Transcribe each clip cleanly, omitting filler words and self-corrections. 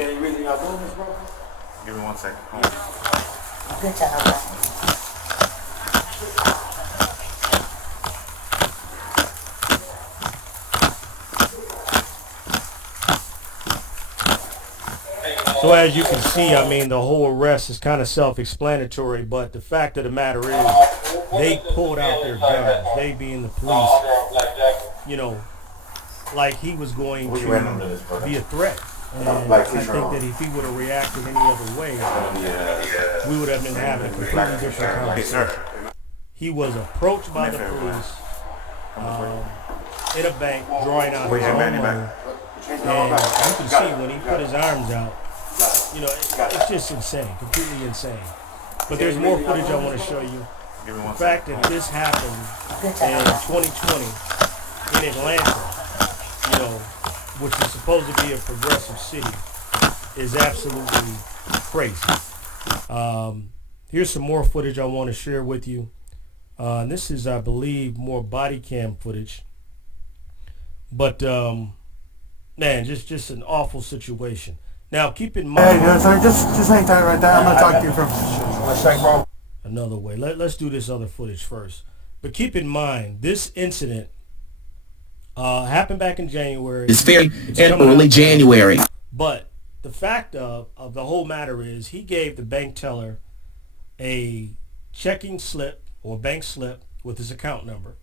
Any reason y'all doing this, bro? Give me 1 second. Good job, bro. So as you can see, I mean, the whole arrest is kind of self-explanatory, but the fact of the matter is they pulled out their guns, they being the police, you know, like he was going to be a threat. And I think that if he would have reacted any other way, we would have been having a completely different conversation. He was approached by the police in a bank, drawing out his own money. And you can see when he put his arms out, you know, it's just insane, completely insane. But there's more footage I want to show you. The fact that this happened in 2020 in Atlanta, you know, which is supposed to be a progressive city, is absolutely crazy. Here's some more footage I want to share with you. This is, I believe, more body cam footage. But, man, just an awful situation. Now, keep in mind... Hey, sorry, just hang tight right there. I'm going to talk to you from... Another way. Let's do this other footage first. But keep in mind, this incident happened back in January. It's in early January. But the fact of the whole matter is he gave the bank teller a checking slip or bank slip with his account number.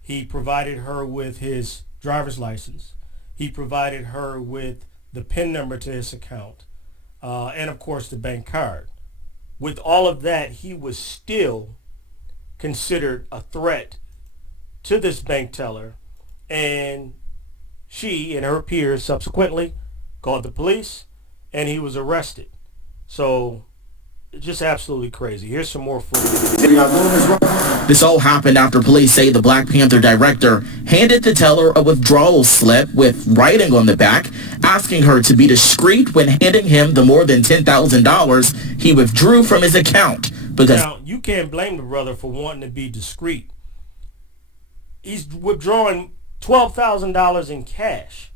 He provided her with his driver's license. He provided her with the PIN number to his account, and of course the bank card. With all of that, he was still considered a threat to this bank teller, and she and her peers subsequently called the police, and he was arrested. So just absolutely crazy. Here's some more footage. This all happened after police say the Black Panther director handed the teller a withdrawal slip with writing on the back, asking her to be discreet when handing him the more than $10,000 he withdrew from his account. Because now, you can't blame the brother for wanting to be discreet. He's withdrawing $12,000 in cash.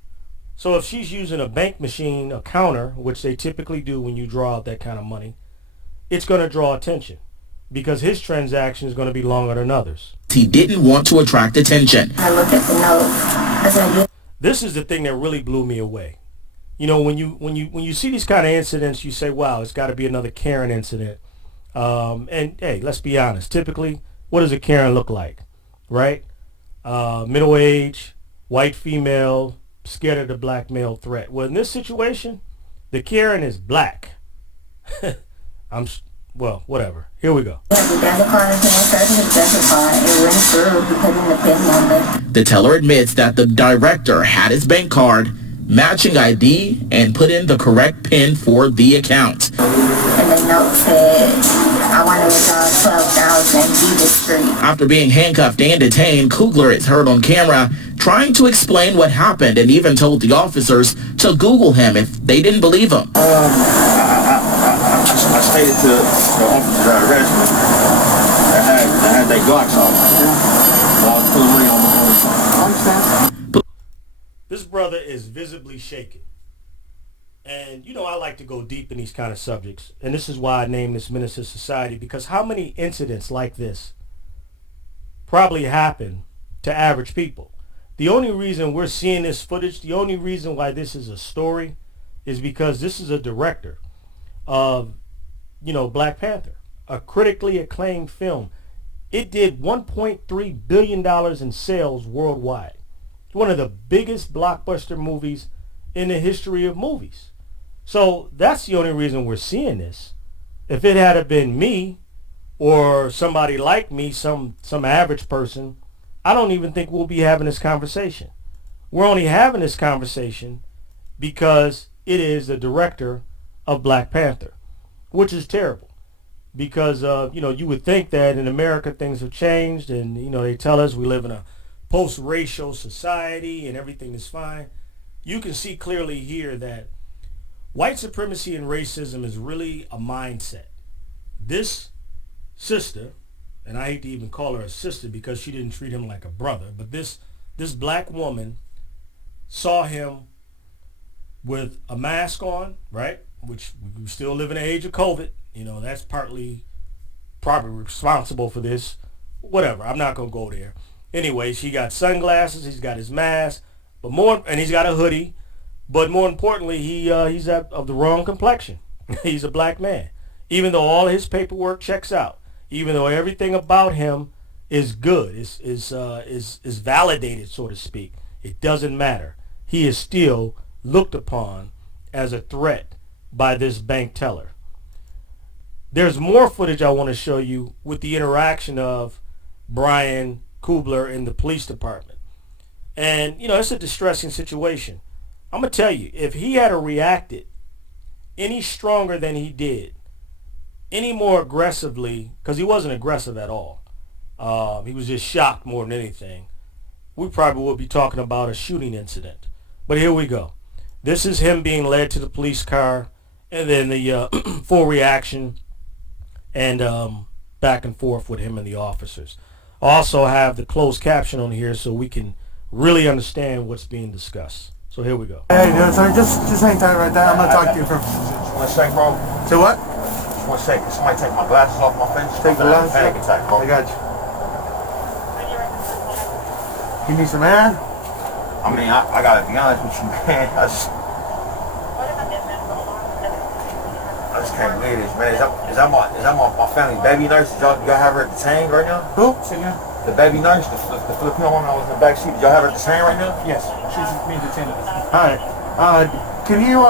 So if she's using a bank machine, a counter, which they typically do when you draw out that kind of money, it's going to draw attention because his transaction is going to be longer than others. He didn't want to attract attention. I looked at the note. This is the thing that really blew me away. You know, when you see these kind of incidents, you say, wow, it's got to be another Karen incident. And hey, let's be honest. Typically, what does a Karen look like? Right? Middle age, white female, scared of the black male threat. Well, in this situation, the Karen is black. Well, whatever. Here we go. The teller admits that the director had his bank card, matching ID, and put in the correct PIN for the account. And the note said, I want to withdraw $12,000, be discreet. After being handcuffed and detained, Coogler is heard on camera trying to explain what happened and even told the officers to Google him if they didn't believe him. I stated to the officer that arrested me, I had their Glocks on. So I was putting money on my own. This brother is visibly shaken. And, you know, I like to go deep in these kind of subjects. And this is why I named this Menace to Society, because how many incidents like this probably happen to average people? The only reason we're seeing this footage, the only reason why this is a story is because this is a director of, you know, Black Panther, a critically acclaimed film. It did $1.3 billion in sales worldwide. It's one of the biggest blockbuster movies in the history of movies. So that's the only reason we're seeing this. If it had been me or somebody like me, some average person, I don't even think we'll be having this conversation. We're only having this conversation because it is the director of Black Panther, which is terrible because, you know, you would think that in America things have changed and, you know, they tell us we live in a post-racial society and everything is fine. You can see clearly here that white supremacy and racism is really a mindset. This sister, and I hate to even call her a sister because she didn't treat him like a brother, but this black woman saw him with a mask on, right? Which we still live in the age of COVID. You know, that's probably responsible for this. Whatever. I'm not going to go there. Anyways, he got sunglasses. He's got his mask. And he's got a hoodie. But more importantly, he's of the wrong complexion. He's a black man. Even though all his paperwork checks out, even though everything about him is good, is validated, so to speak, it doesn't matter. He is still looked upon as a threat by this bank teller. There's more footage I want to show you with the interaction of Ryan Coogler in the police department. And, you know, it's a distressing situation. I'm going to tell you, if he had reacted any stronger than he did, any more aggressively, because he wasn't aggressive at all, he was just shocked more than anything, we probably would be talking about a shooting incident. But here we go. This is him being led to the police car, and then the full reaction and back and forth with him and the officers. I also have the closed caption on here so we can really understand what's being discussed. So here we go. Hey, dude, so just hang tight right there. I'm gonna talk to you for. Just one sec, bro. So what? Just one sec. Somebody take my glasses off my face. Take the glasses off? Panic attack, bro. I got you. You need some air? I mean, I gotta be honest with you, man. I just can't believe this, man. Is that my family baby nurse? Did y'all have her detained right now? Who? Say again? The baby nurse, the Filipino woman that was in the back seat. Did y'all have her detained right now? Yes, she's being detained. All right. Can you?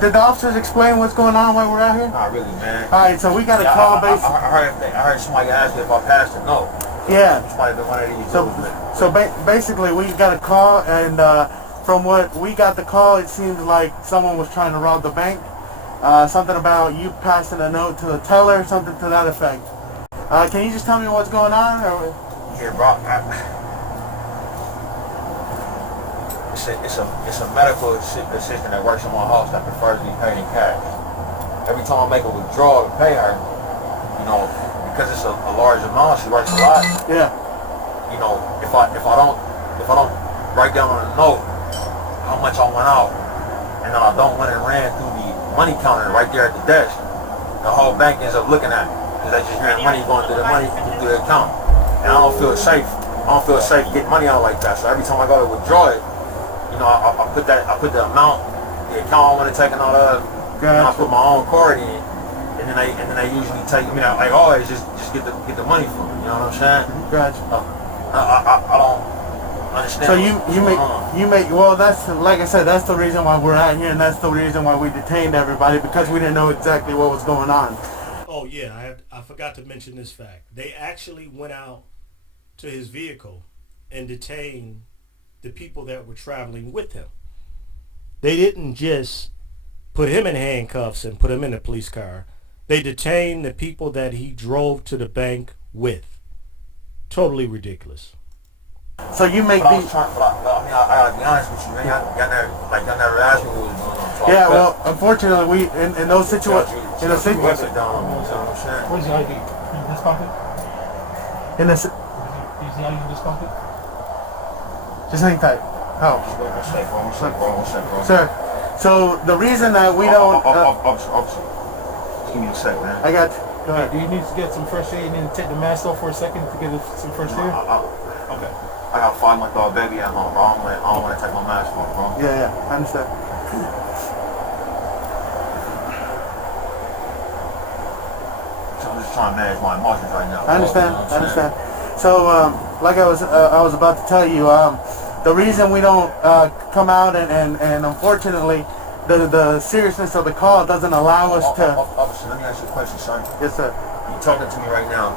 Did the officers explain what's going on while we're out here? Not really, man. All right. So we got a call based. I heard somebody ask me if I passed or no. Yeah. Somebody been one of these. So basically, we got a call, and from what we got the call, it seems like someone was trying to rob the bank. Something about you passing a note to the teller, something to that effect. Can you just tell me what's going on? Or? Yeah, bro. It's a medical assistant that works in my house that prefers to be paid in cash. Every time I make a withdrawal to pay her, you know, because it's a large amount, she works a lot. Yeah. You know, if I don't write down on a note how much I went out, and then I don't when it ran through the money counter right there at the desk, the whole bank ends up looking at me because they just hearing money going through the account, and I don't feel safe. I don't feel safe getting money out like that. So every time I go to withdraw it, you know, I put the amount, the account I want to take it out of, and I put my own card in, and then they usually take, I mean, like always just get the money from me. You know what I'm saying? Gotcha. I don't understand. So you make well, that's like I said, that's the reason why we're out here, and that's the reason why we detained everybody, because we didn't know exactly what was going on. Oh yeah, I forgot to mention this fact. They actually went out to his vehicle and detained the people that were traveling with him. They didn't just put him in handcuffs and put him in a police car. They detained the people that he drove to the bank with. Totally ridiculous. So you make I these. gotta be honest with you, man. Y'all never asked me what was going on. So Yeah, well, unfortunately, we in those situations, Where's your ID? In this pocket? in this, Is the ID in this pocket? just hang tight. How? One sec, bro. Sir, so the reason that we don't, Officer, give me a sec, man. I got you. Go ahead. Do you need to get some fresh air and then take the mask off for a second to get some fresh air? Okay. I got a 5-month-old baby at home, bro. I don't want to take my mask off, bro. Yeah, I understand. So I'm just trying to manage my emotions right now. I understand. So, like I was about to tell you, the reason we don't come out and unfortunately, the seriousness of the call doesn't allow us to. Officer, let me ask you a question, son. Yes, sir. You talking to me right now,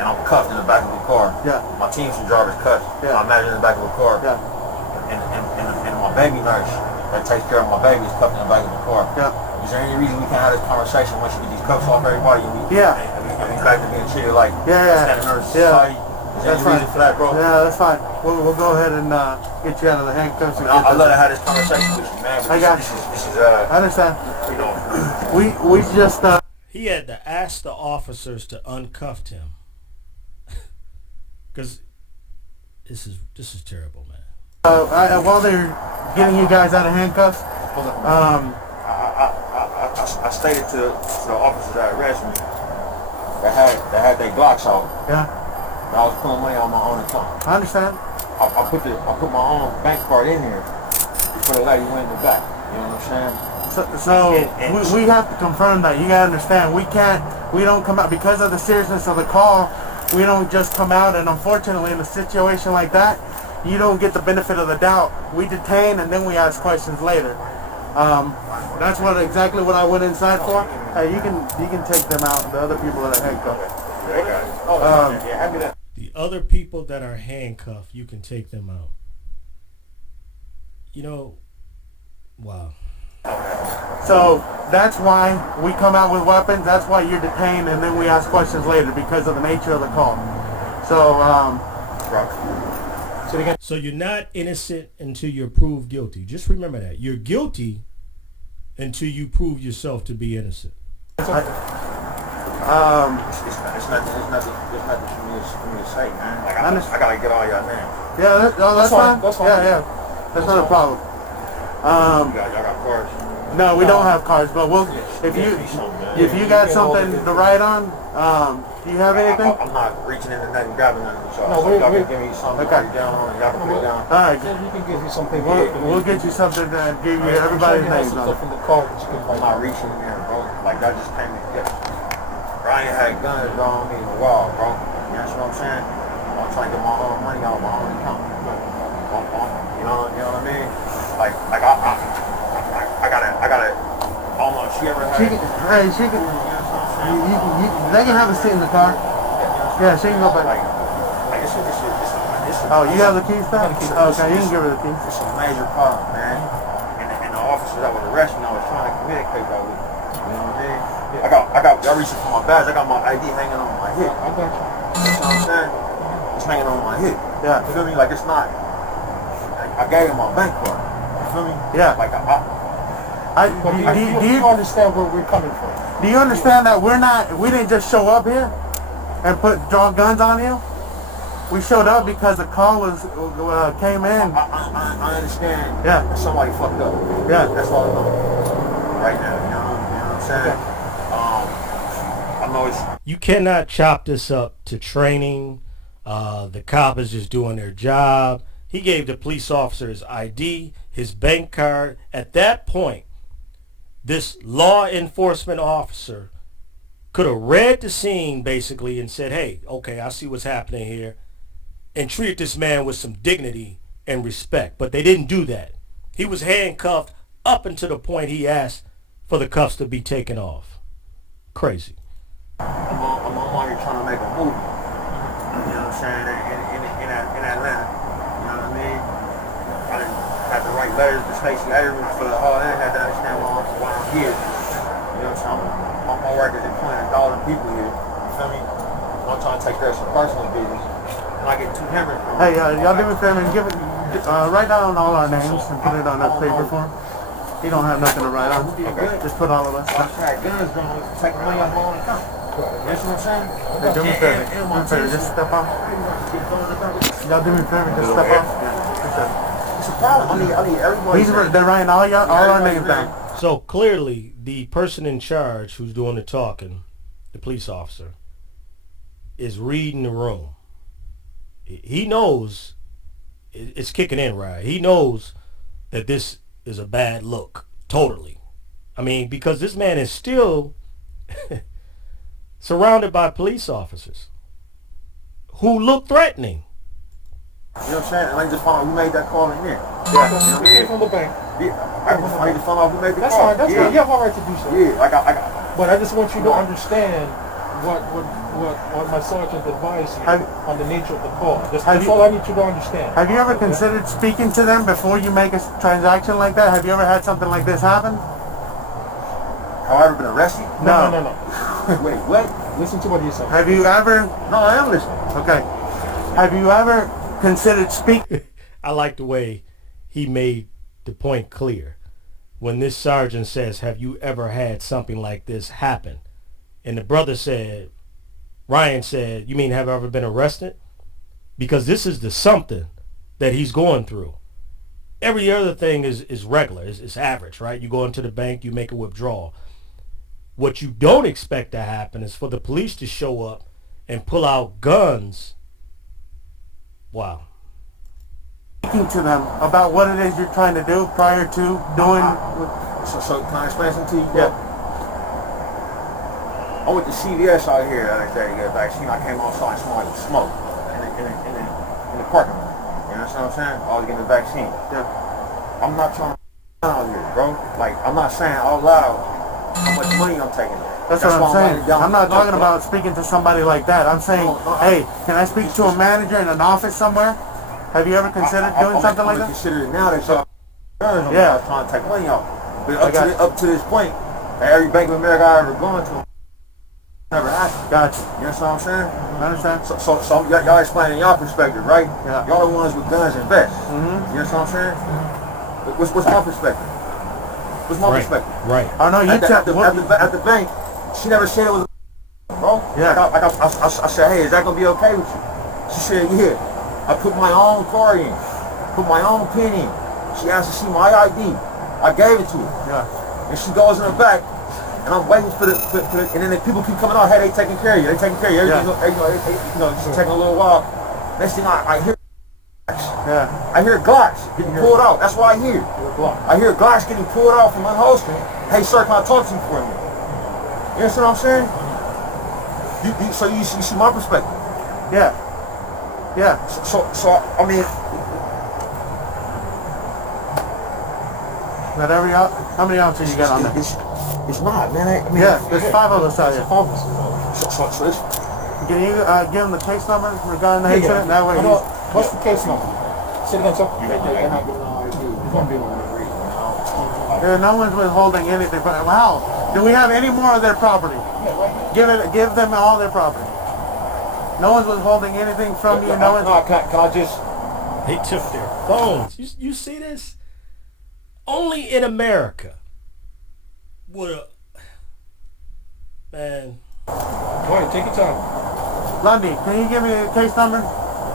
and I'm cuffed in the back of a car. Yeah. My team's driver's cuffed. Yeah. I imagine in the back of a car. Yeah. And my baby nurse that takes care of my baby is cuffed in the back of the car. Yeah. Is there any reason we can't have this conversation once you get these cuffs off everybody? Yeah. And we back to being treated like standard nurse society? Is there That's any fine. reason for that, bro? Yeah, that's fine. We'll go ahead and get you out of the handcuffs. I'd love to have this conversation with you, man. But I got you. This is I understand. you know. We just He had to ask the officers to uncuff him. Because this is terrible, man. while they're getting you guys out of handcuffs, I stated to the officers that arrested me that had their Glocks out. Yeah. That I was pulling money on my own account. I understand. I put my own bank card in here before the lady went in the back. You know what I'm saying? So we have to confirm that. You gotta understand. We don't come out because of the seriousness of the call. We don't just come out, and unfortunately, in a situation like that, you don't get the benefit of the doubt. We detain and then we ask questions later. That's exactly what I went inside for. Hey, you can take them out. The other people that are handcuffed. The other people that are handcuffed, you can take them out. You know, wow. So that's why we come out with weapons. That's why you're detained, and then we ask questions later because of the nature of the call. So you're not innocent until you're proved guilty. Just remember that. You're guilty until you prove yourself to be innocent. It's nothing for me to say, man. Like I gotta get all y'all names. Yeah, that's fine. That's fine. Yeah. That's not a problem. Y'all got cars? No, we don't have cards, but if you got something to write on, do you have anything? I'm not reaching into nothing, grabbing nothing. So y'all can give me something to write down on. Y'all can put it down. All right. We can give you something. We'll get you something and give you everybody's names on it. I'm not reaching in there, bro. Like that just came in. Ryan had guns on me in the wall, bro. You know what I'm saying? I'm trying to get my own money out of my own account. You know what I mean? Like I gotta. Almost. She ever had? She can. They can have a seat in the car. Yeah, she can go back. Like this is. Oh, you have the keys back? Okay, you can give her the keys. It's a major problem, man. And the officer that was arresting, I was trying to communicate that with. You know what I mean? Y'all reaching for my badge. I got my ID hanging on my hip. I got you. You know what I'm saying? It's hanging on my hip. Yeah. You feel me? Like it's not. I gave him my bank card. You feel me? Yeah. Like Do you understand where we're coming from? Do you understand that we didn't just show up here and draw guns on you? We showed up because the call came in. I understand. Yeah. Somebody fucked up. Yeah. That's all I know. Right now, you know what I'm saying? Okay. I know it's. You cannot chop this up to training. The cop is just doing their job. He gave the police officer his ID, his bank card. At that point, this law enforcement officer could have read the scene basically and said, hey, okay, I see what's happening here, and treated this man with some dignity and respect. But they didn't do that. He was handcuffed up until the point he asked for the cuffs to be taken off. Crazy. I'm on here trying to make a movie. You know what I'm saying? In Atlanta. You know what I mean? I didn't have to write letters to Stacey Abrams for the whole. I had to understand why I'm here. You know what I'm saying? My work is employing 1,000 people here. You feel me? I'm trying to take care of some personal business. And I get 2 hammers from. Hey, y'all do me a favor and write down all our names and put it on that paper form. He don't have nothing to write on. Okay. Just put all of us. I had guns going, take money out of my own account. You know what I'm saying? Hey, do me a favor. Do me a favor. Just step off. Y'all do me a favor. Just step off. It's a problem. I need everybody. They're writing all our names down. So clearly, the person in charge who's doing the talking, the police officer, is reading the room. He knows it's kicking in, right? He knows that this is a bad look. Totally. I mean, because this man is still surrounded by police officers who look threatening. You know what I'm saying? And I just found out who made that call in there. Yeah. You know what I mean? From the bank. Yeah. I need to find out who made the that's call. Fine. That's fine. You have all right to do so. Yeah. I got. But I just want you to understand what my sergeant advised you on the nature of the call. That's all I need you to understand. Have you ever considered speaking to them before you make a transaction like that? Have you ever had something like this happen? Have I ever been arrested? No. Wait, what? Listen to what he said. Have you ever? No, I am listening. Okay. Have you ever considered speaking? I like the way he made the point clear. When this sergeant says, have you ever had something like this happen? And the brother said, Ryan said, you mean have I ever been arrested? Because this is the something that he's going through. Every other thing is regular. It's average, right? You go into the bank, you make a withdrawal. What you don't expect to happen is for the police to show up and pull out guns. Wow. Speaking to them about what it is you're trying to do prior to doing. So can I explain something to you? Yeah. I went to CVS out here the other day to get a vaccine. I came outside and smelled like smoke in the parking lot. You know what I'm saying? I was getting the vaccine. Yeah. I'm not trying to out here, bro. Like, I'm not saying out loud how much money I'm taking. That's what I'm saying. I'm not talking about speaking to somebody like that. I'm saying, hey, can I speak to a manager in an office somewhere? Have you ever considered doing something like that? I'm consider it now that y'all I'm Yeah. not trying to take money out. But up to this point, every Bank of America I ever gone to, never happened. Gotcha. You know what I'm saying? I understand. So y'all explaining y'all perspective, right? Yeah. Y'all the ones with guns and vests. Mm-hmm. You know what I'm saying? What's my perspective? What's my perspective? Right. Oh no, you At the bank, she never said it was bro. Yeah. I said, hey, is that gonna be okay with you? She said, yeah. I put my own card in, put my own pin in. She asked to see my ID. I gave it to her. Yeah. And she goes in the back, and I'm waiting for the and then the people keep coming out, hey, they taking care of you, they taking care of you. Everything's it's taking a little while. Next thing I hear Yeah. I hear glass getting pulled out. That's what I hear. I hear glass getting pulled out from unholstering. Hey, sir, can I talk to you for a minute? You understand what I'm saying? So you see my perspective. Yeah. Yeah. So I mean, That every out? How many ounces you got on there? it's not, man. I mean, Yeah, there's 5 of us out here. So it's, Can you give him the case number regarding the incident? That way he's... What's the case number? Say it again, sir. No one's withholding anything. But wow, do we have any more of their property? Give them all their property. No one's withholding anything from you. No one's... Can I just... They took their phones. You see this? Only in America would a man. Go ahead, take your time. Lundy, can you give me a case number?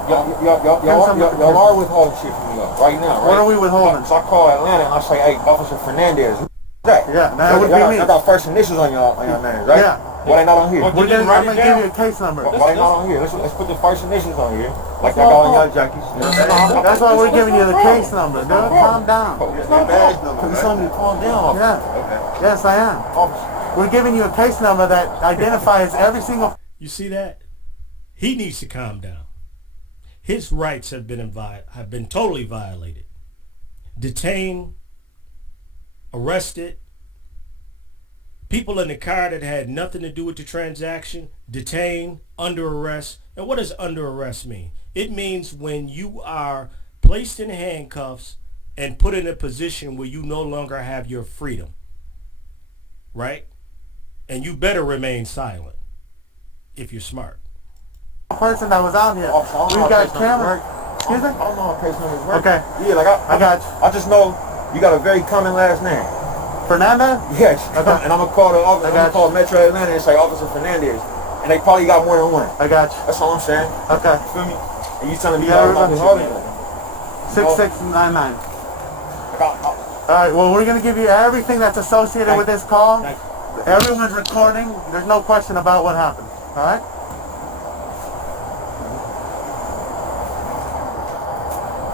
Y'all are withholding shit from me right now, right? What are we withholding? So I call Atlanta and I say, hey, Officer Fernandez. Who's that? Yeah, that would be me. I got first initials on your names, right? Yeah. Why they not on here? I'm going to give you a case number. Why they not on here? Let's put the first initials on here. Like y'all got on y'all junkies. That's why we're giving you the case number, dude. Calm down. It's not badge number. You're telling me to calm down. Yeah. Okay. Yes, I am. We're giving you a case number that identifies every single... You see that? He needs to calm down. His rights have been totally violated. Detained, arrested, people in the car that had nothing to do with the transaction, detained, under arrest. And what does under arrest mean? It means when you are placed in handcuffs and put in a position where you no longer have your freedom. Right? And you better remain silent if you're smart. Person that was out here. We've got cameras. Excuse me? I don't know how case numbers work. Okay. Yeah, like I got you. I just know you got a very common last name. Fernanda? Yes. Okay. And I'm gonna call the office. I'm gonna call Metro Atlanta and say Officer Fernandez. And they probably got more than one. I got you. That's all I'm saying. Okay. You feel me? And you telling me Yeah, y'all not withholding? 6699. Alright, well we're gonna give you everything that's associated with this call. Everyone's recording. There's no question about what happened. Alright?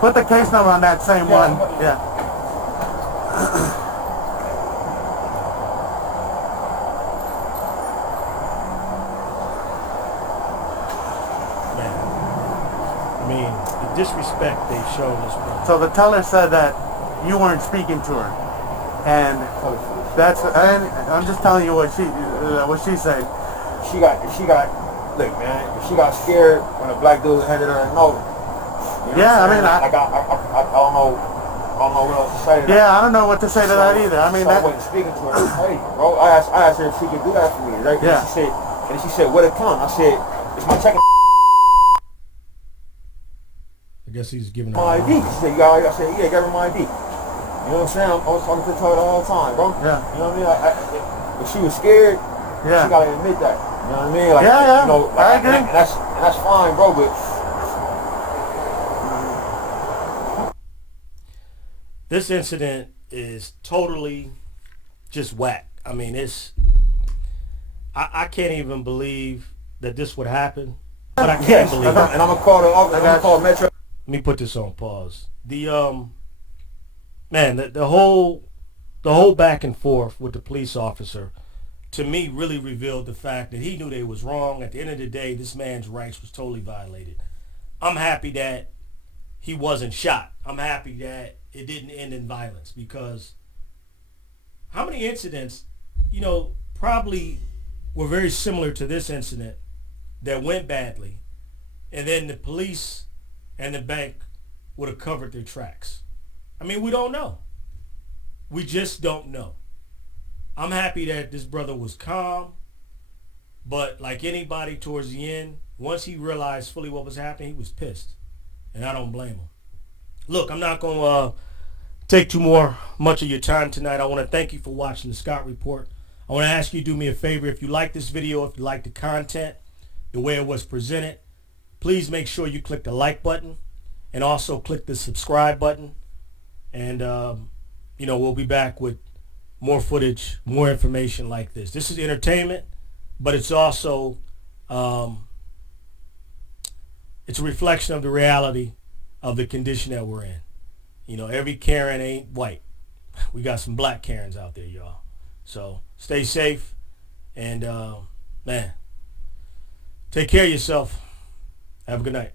Put the case number on that same one. Yeah. Man, I mean, the disrespect they've shown this brother. So the teller said that you weren't speaking to her, and I'm just telling you what she said. She got. Look, man. She got scared when a black dude handed her a note. You know Yeah, what I mean, I don't know what else to say to that. Yeah, I don't know what to say to that either. I mean, I wasn't speaking to her. Hey, bro, I asked her if she could do that for me. Right? Yeah. And she said, "Where'd it come?" I said, "It's my checking." I guess he's giving her My ID. She said, I said, "Yeah, give her my ID." You know what I'm saying? I was talking to her the whole time, bro. Yeah. You know what I mean? If she was scared, Yeah. she gotta admit that. You know what I mean? Like, Yeah. You know, like, I agree. and that's fine, bro. But This incident is totally just whack. I mean, I can't even believe that this would happen, but I can't believe it. And I'm gonna call the office. I'm gonna call Metro. Let me put this on pause. The man, the whole back and forth with the police officer, to me, really revealed the fact that he knew they was wrong. At the end of the day, this man's rights was totally violated. I'm happy that he wasn't shot. I'm happy that it didn't end in violence, because how many incidents, probably were very similar to this incident that went badly, and then the police and the bank would have covered their tracks? I mean, we don't know. We just don't know. I'm happy that this brother was calm, but like anybody towards the end, once he realized fully what was happening, he was pissed, and I don't blame him. Look, I'm not going to take too much of your time tonight. I want to thank you for watching the Scott Report. I want to ask you to do me a favor. If you like this video, if you like the content, the way it was presented, please make sure you click the like button and also click the subscribe button. And, we'll be back with more footage, more information like this. This is entertainment, but it's also, it's a reflection of the reality of the condition that we're in. Every Karen ain't white. We got some black Karens out there, y'all. So stay safe, and man, take care of yourself. Have a good night.